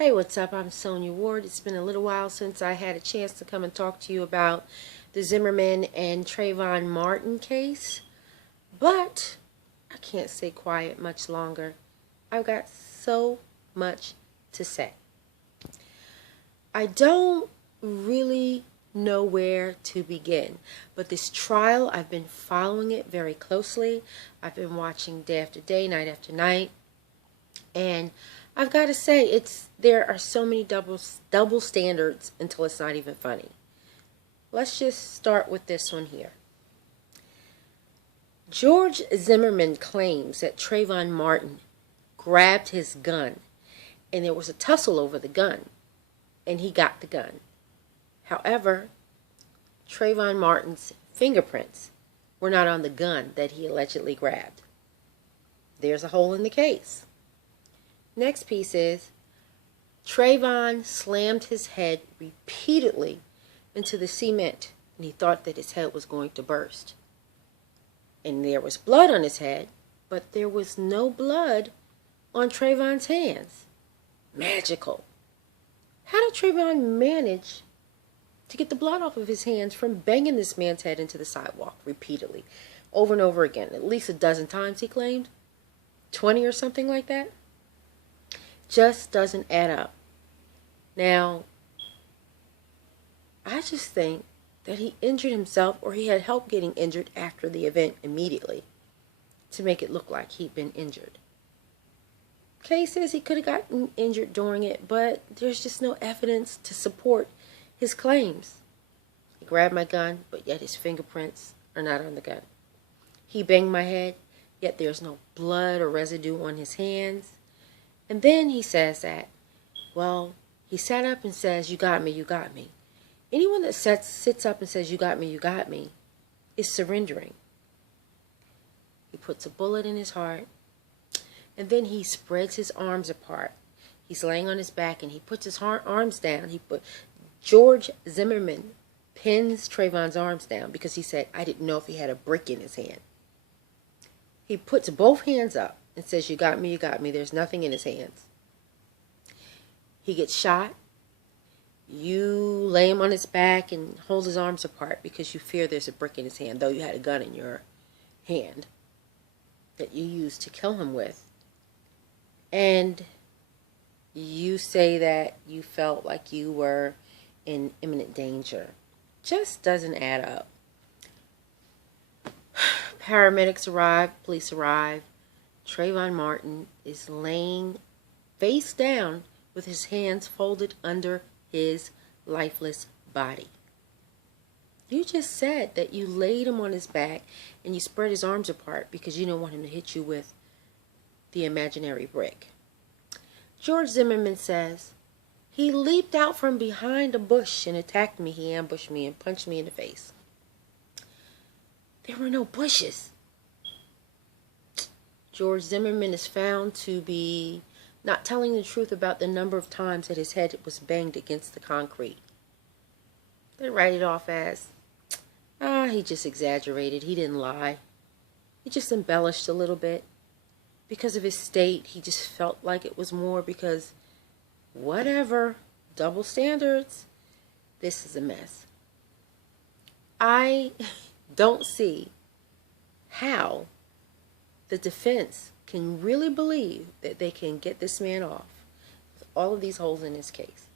Hey, what's up? I'm Sonya Ward. It's been a little while since I had a chance to come and talk to you about the Zimmerman and Trayvon Martin case, but I can't stay quiet much longer. I've got so much to say. I don't really know where to begin, but this trial, I've been following it very closely. I've been watching day after day, night after night, and I've got to say, there are so many double standards until it's not even funny. Let's just start with this one here. George Zimmerman claims that Trayvon Martin grabbed his gun and there was a tussle over the gun and he got the gun. However, Trayvon Martin's fingerprints were not on the gun that he allegedly grabbed. There's a hole in the case. Next piece is Trayvon slammed his head repeatedly into the cement and he thought that his head was going to burst. And there was blood on his head, but there was no blood on Trayvon's hands. Magical. How did Trayvon manage to get the blood off of his hands from banging this man's head into the sidewalk repeatedly, over and over again, at least a dozen times he claimed? 20 or something like that? Just doesn't add up. Now, I just think that he injured himself or he had help getting injured after the event immediately to make it look like he'd been injured. Kay says he could have gotten injured during it, but there's just no evidence to support his claims. He grabbed my gun, but yet his fingerprints are not on the gun. He banged my head, yet there's no blood or residue on his hands. And then he says that, well, he sat up and says, "You got me, you got me." Anyone that sits up and says, "You got me," is surrendering. He puts a bullet in his heart, and then he spreads his arms apart. He's laying on his back, and he puts his arms down. George Zimmerman pins Trayvon's arms down because he said, "I didn't know if he had a brick in his hand." He puts both hands up and says, "You got me, you got me." There's nothing in his hands. He gets shot. You lay him on his back and hold his arms apart because you fear there's a brick in his hand, though you had a gun in your hand that you used to kill him with. And you say that you felt like you were in imminent danger. Just doesn't add up. Paramedics arrive, police arrive. Trayvon Martin is laying face down with his hands folded under his lifeless body. You just said that you laid him on his back and you spread his arms apart because you didn't want him to hit you with the imaginary brick. George Zimmerman says, "He leaped out from behind a bush and attacked me. He ambushed me and punched me in the face." There were no bushes. George Zimmerman is found to be not telling the truth about the number of times that his head was banged against the concrete. They write it off as, he just exaggerated. He didn't lie. He just embellished a little bit. Because of his state, he just felt like it was more because, whatever, double standards, this is a mess. I don't see how the defense can really believe that they can get this man off with all of these holes in his case.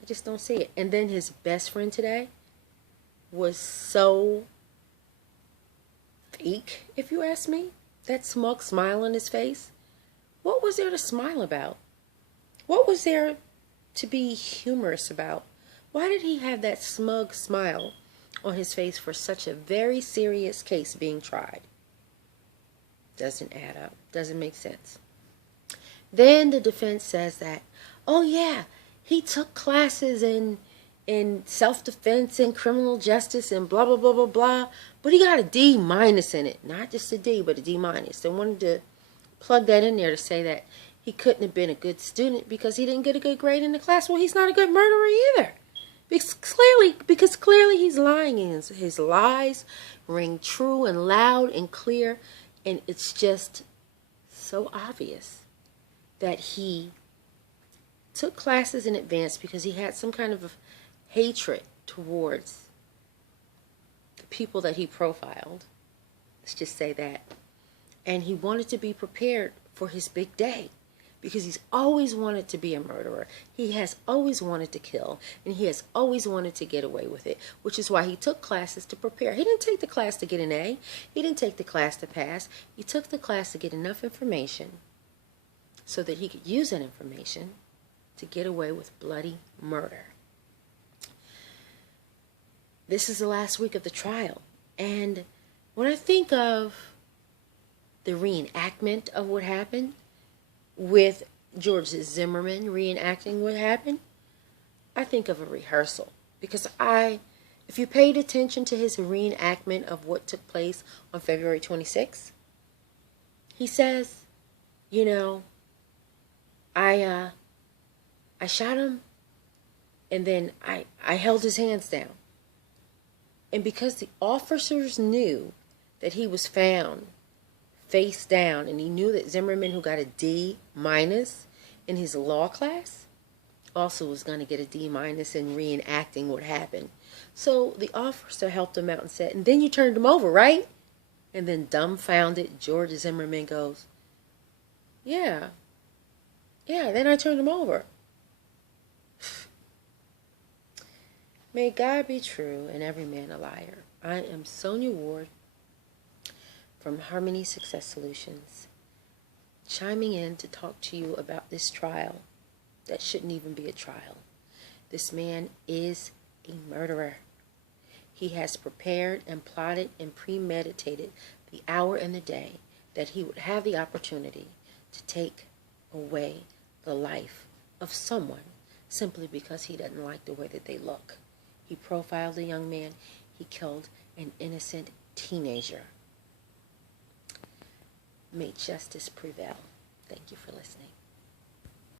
I just don't see it. And then his best friend today was so fake, if you ask me. That smug smile on his face. What was there to smile about? What was there to be humorous about? Why did he have that smug smile on his face for such a very serious case being tried? Doesn't add up. Doesn't make sense. Then the defense says that, oh yeah, he took classes in self-defense and criminal justice and blah, blah, blah, blah, blah. But he got a D- in it. Not just a D, but a D-. They wanted to plug that in there to say that he couldn't have been a good student because he didn't get a good grade in the class. Well, he's not a good murderer either. Because clearly he's lying. His lies ring true and loud and clear. And it's just so obvious that he took classes in advance because he had some kind of hatred towards the people that he profiled. Let's just say that. And he wanted to be prepared for his big day because he's always wanted to be a murderer. He has always wanted to kill, and he has always wanted to get away with it, which is why he took classes to prepare. He didn't take the class to get an A. He didn't take the class to pass. He took the class to get enough information so that he could use that information to get away with bloody murder. This is the last week of the trial, and when I think of the reenactment of what happened, with George Zimmerman reenacting what happened, I think of a rehearsal. Because if you paid attention to his reenactment of what took place on February 26th, he says, you know, I shot him, and then I held his hands down. And because the officers knew that he was found face down, and he knew that Zimmerman, who got a D- in his law class, also was going to get a D- in reenacting what happened. So the officer helped him out and said, and then you turned him over, right? And then dumbfounded, George Zimmerman goes, yeah, then I turned him over. May God be true and every man a liar. I am Sonya Ward from Harmony Success Solutions, chiming in to talk to you about this trial that shouldn't even be a trial. This man is a murderer. He has prepared and plotted and premeditated the hour and the day that he would have the opportunity to take away the life of someone simply because he doesn't like the way that they look. He profiled a young man. He killed an innocent teenager. May justice prevail. Thank you for listening.